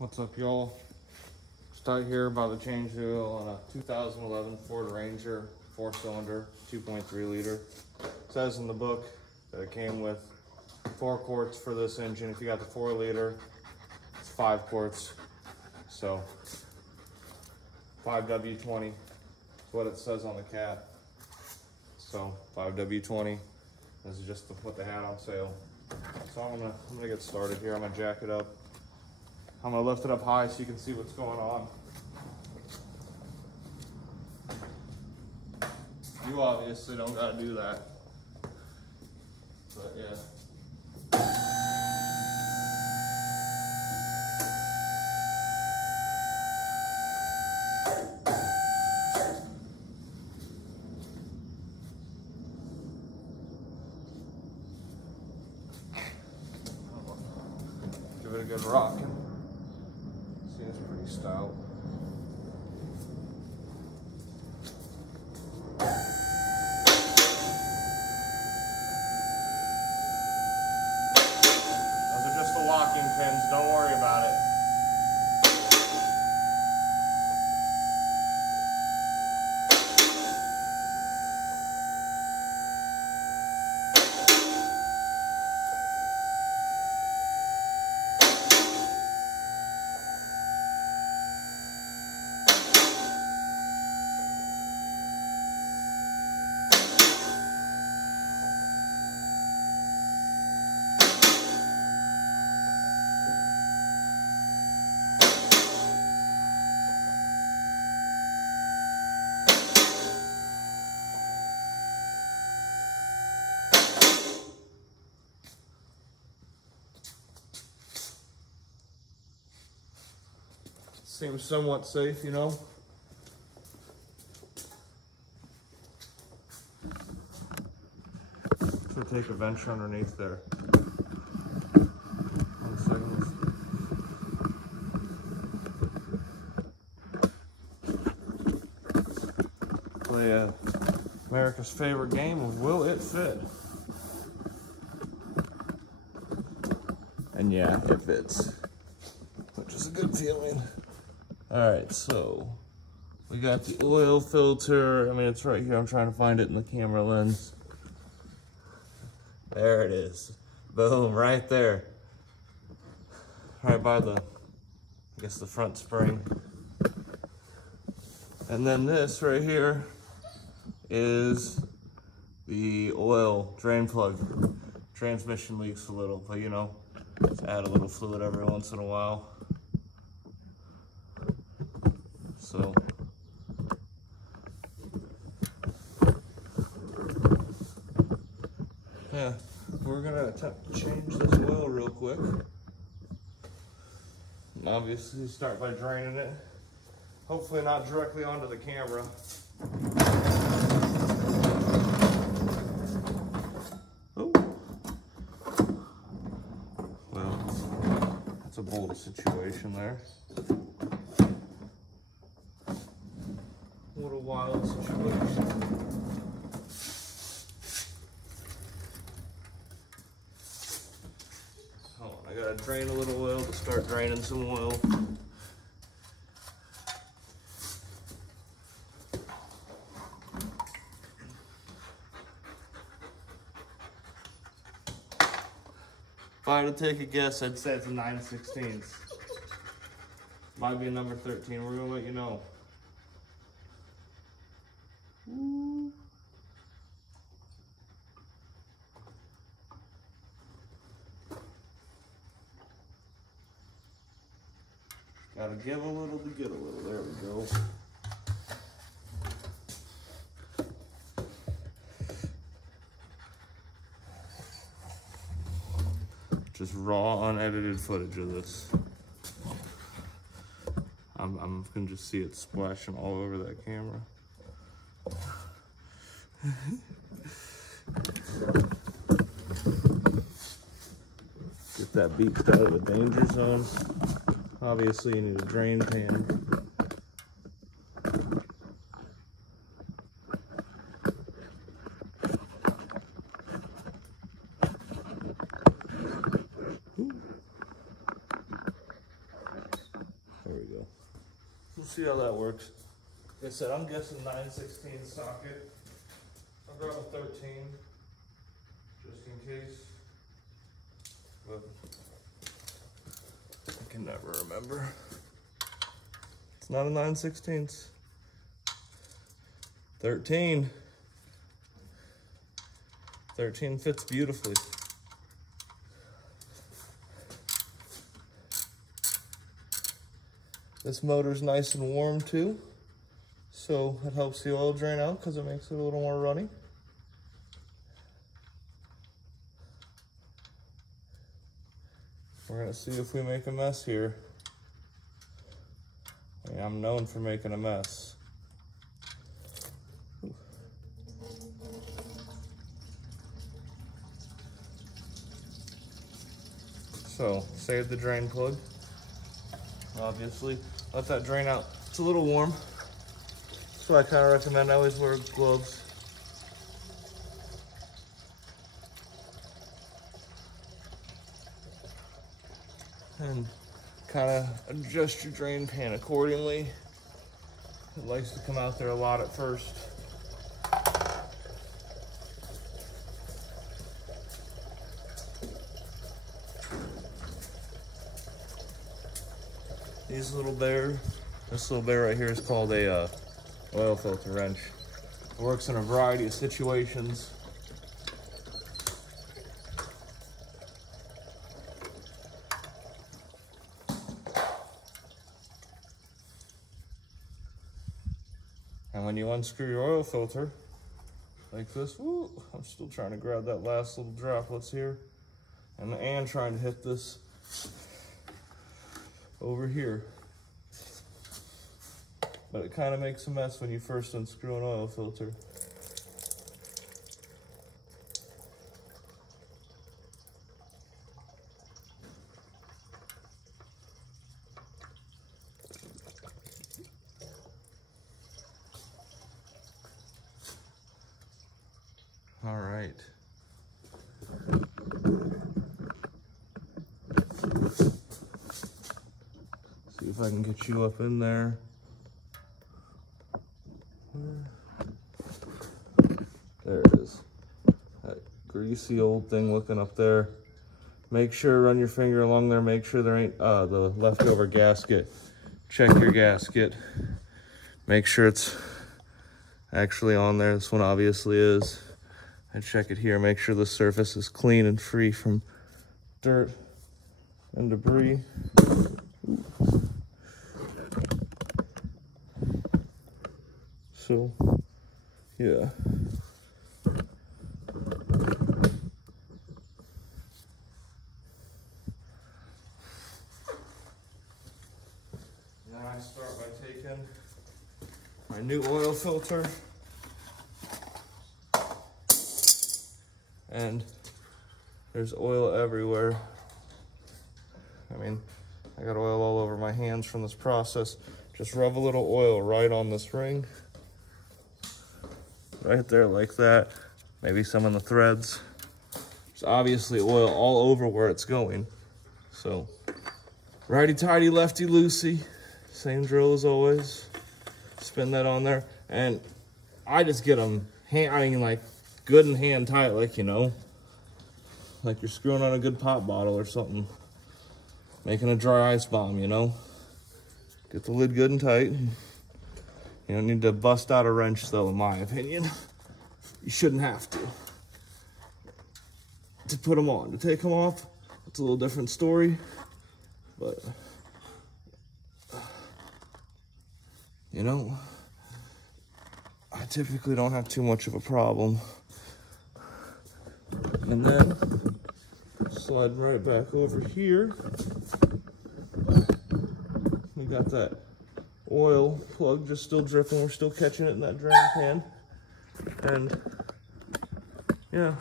What's up, y'all? Start here about the change oil on a 2011 Ford Ranger 4-cylinder 2.3 liter. It says in the book that it came with 4 quarts for this engine. If you got the 4 liter, it's 5 quarts. So 5W20 is what it says on the cap. So 5W20. This is just what they had on sale. So I'm gonna get started here. I'm gonna jack it up. I'm gonna lift it up high so you can see what's going on. You obviously don't gotta do that, but yeah. Give it a good rocking. See, it's pretty stout. Those are just the locking pins, don't worry about it. Seems somewhat safe, you know. So take a venture underneath there. 1 second. Play America's favorite game of Will It Fit? And yeah, it fits, which is a good feeling. All right, so we got the oil filter. I mean, it's right here. I'm trying to find it in the camera lens. There it is. Boom, right there. Right by the, I guess, the front spring. And then this right here is the oil drain plug. Transmission leaks a little, but you know, just add a little fluid every once in a while. So yeah, we're gonna attempt to change this oil real quick. And obviously start by draining it. Hopefully not directly onto the camera. Oh. Well, that's a bold situation there. What a wild situation. Hold on, I gotta drain a little oil to start draining some oil. If I had to take a guess, I'd say it's a 9/16. Might be a number 13, we're gonna let you know. Gotta give a little to get a little. There we go. Just raw, unedited footage of this. I'm gonna just see it splashing all over that camera. Get that beached out of the danger zone. Obviously you need a drain pan. see how that works. Like I said, I'm guessing 9/16 socket. I'll grab a 13 just in case. But I can never remember. It's not a 9/16. 13. 13 fits beautifully. This motor's nice and warm too, so it helps the oil drain out because it makes it a little more runny. We're gonna see if we make a mess here. I mean, I'm known for making a mess. So, save the drain plug, obviously. Let that drain out. It's a little warm, so I kind of recommend I always wear gloves. And kind of adjust your drain pan accordingly. It likes to come out there a lot at first. This little bear right here is called a oil filter wrench. It works in a variety of situations. And when you unscrew your oil filter, like this, woo, I'm still trying to grab that last little droplets here, and trying to hit this over here. But it kind of makes a mess when you first unscrew an oil filter. All right. See if I can get you up in there. There it is. That greasy old thing looking up there. Make sure, run your finger along there. Make sure there ain't the leftover gasket. Check your gasket. Make sure it's actually on there. This one obviously is. And check it here. Make sure the surface is clean and free from dirt and debris. So, yeah. Now I start by taking my new oil filter, and there's oil everywhere. I mean, I got oil all over my hands from this process. Just rub a little oil right on this ring. Right there like that. Maybe some in the threads. There's obviously oil all over where it's going. So, righty-tighty, lefty-loosey. Same drill as always. Spin that on there. And I just get them, like good and hand tight, like, you know, like you're screwing on a good pop bottle or something. Making a dry ice bomb, you know. Get the lid good and tight. You don't need to bust out a wrench though, in my opinion. You shouldn't have to put them on. To take them off, it's a little different story. But, you know, I typically don't have too much of a problem. And then, slide right back over here. We got that oil plug just still dripping. We're still catching it in that drain pan. And yeah,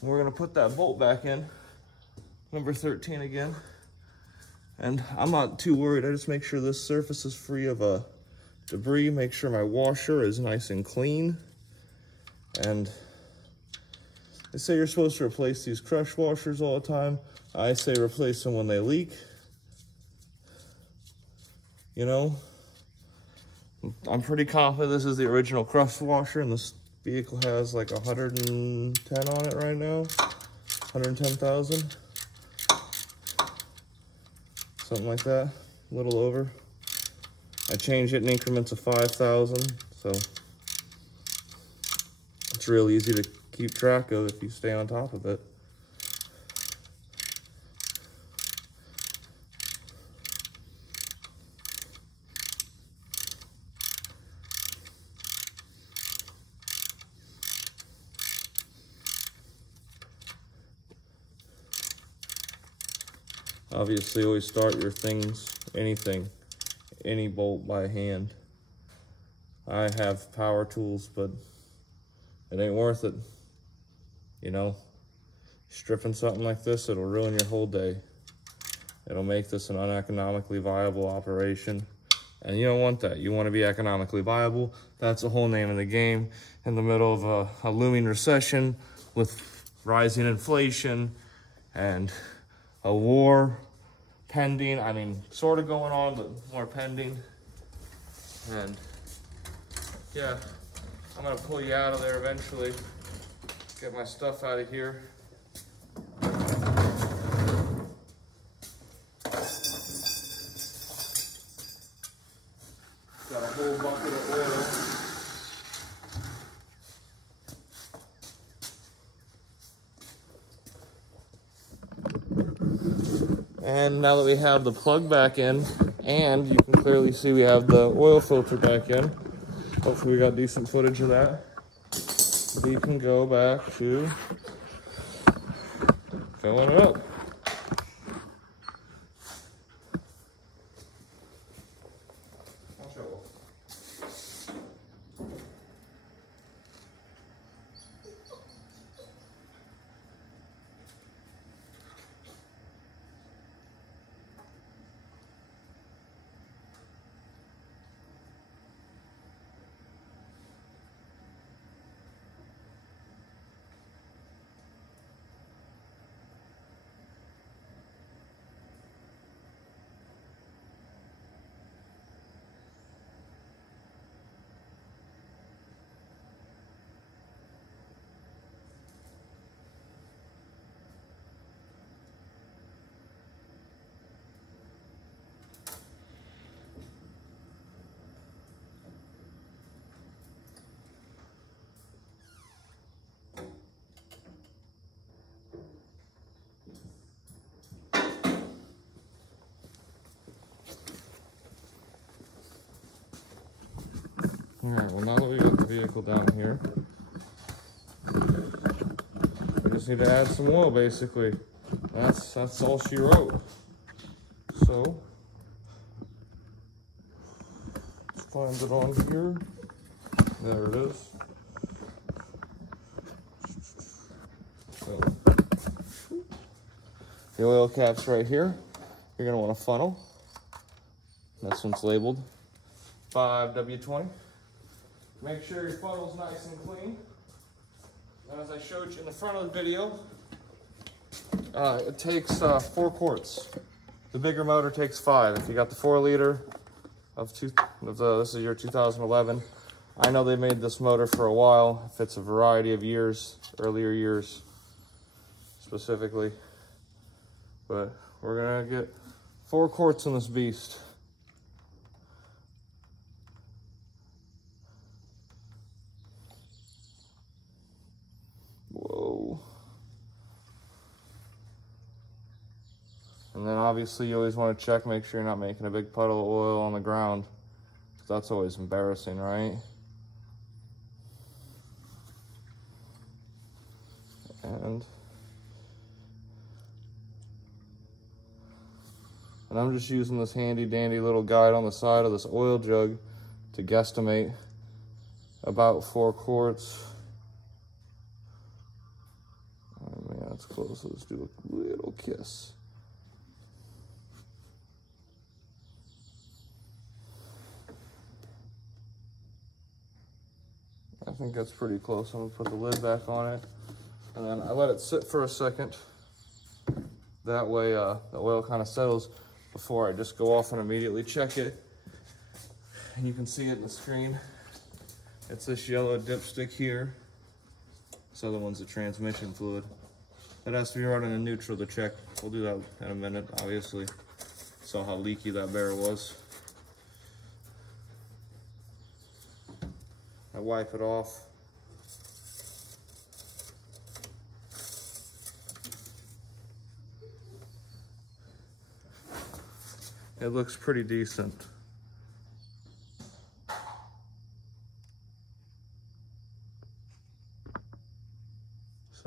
we're gonna put that bolt back in, number 13 again. And I'm not too worried. I just make sure this surface is free of debris. Make sure my washer is nice and clean. And they say you're supposed to replace these crush washers all the time. I say replace them when they leak. you know, I'm pretty confident this is the original crust washer, and this vehicle has like 110 on it right now, 110,000, something like that, a little over. I change it in increments of 5,000, so it's real easy to keep track of if you stay on top of it. Obviously, always start your things, any bolt by hand. I have power tools, but it ain't worth it. You know, stripping something like this, it'll ruin your whole day. It'll make this an uneconomically viable operation. And you don't want that. You want to be economically viable. That's the whole name of the game. In the middle of a looming recession with rising inflation and a war pending, I mean, sort of going on, but more pending. And yeah, I'm gonna pull you out of there eventually, get my stuff out of here. Got a whole bucket of oil. And now that we have the plug back in, and you can clearly see we have the oil filter back in, hopefully we got decent footage of that, we can go back to filling it up. Alright, well now that we got the vehicle down here, we just need to add some oil basically. That's all she wrote. So, let's find it on here. There it is. So, the oil cap's right here. You're going to want a funnel. This one's labeled 5W20. Make sure your funnel's nice and clean. And as I showed you in the front of the video, it takes 4 quarts. The bigger motor takes 5. If you got the 4 liter this is your 2011. I know they made this motor for a while. It fits a variety of years, earlier years specifically. But we're gonna get 4 quarts in this beast. Whoa. And then obviously you always want to check, make sure you're not making a big puddle of oil on the ground. That's always embarrassing, right? And I'm just using this handy dandy little guide on the side of this oil jug to guesstimate about 4 quarts. Oh man, that's close. Let's do a little kiss. I think that's pretty close. I'm gonna put the lid back on it, and then I let it sit for a second. That way the oil kind of settles before I just go off and immediately check it. and you can see it in the screen. It's this yellow dipstick here. This other one's the transmission fluid. It has to be running in neutral to check. We'll do that in a minute, obviously. Saw how leaky that barrel was. I wipe it off. It looks pretty decent.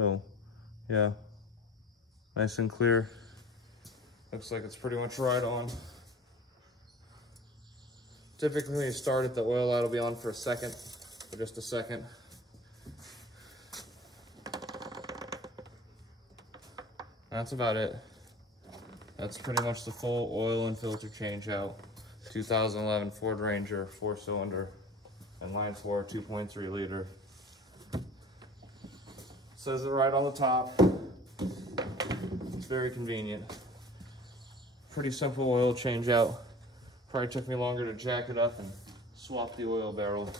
So, yeah, nice and clear. Looks like it's pretty much right on. Typically when you start it, the oil light will be on for a second, for just a second. That's about it. That's pretty much the full oil and filter change out. 2011 Ford Ranger, 4-cylinder, and line 4, 2.3 liter. Says it right on the top. It's very convenient. Pretty simple oil change out. Probably took me longer to jack it up and swap the oil barrel.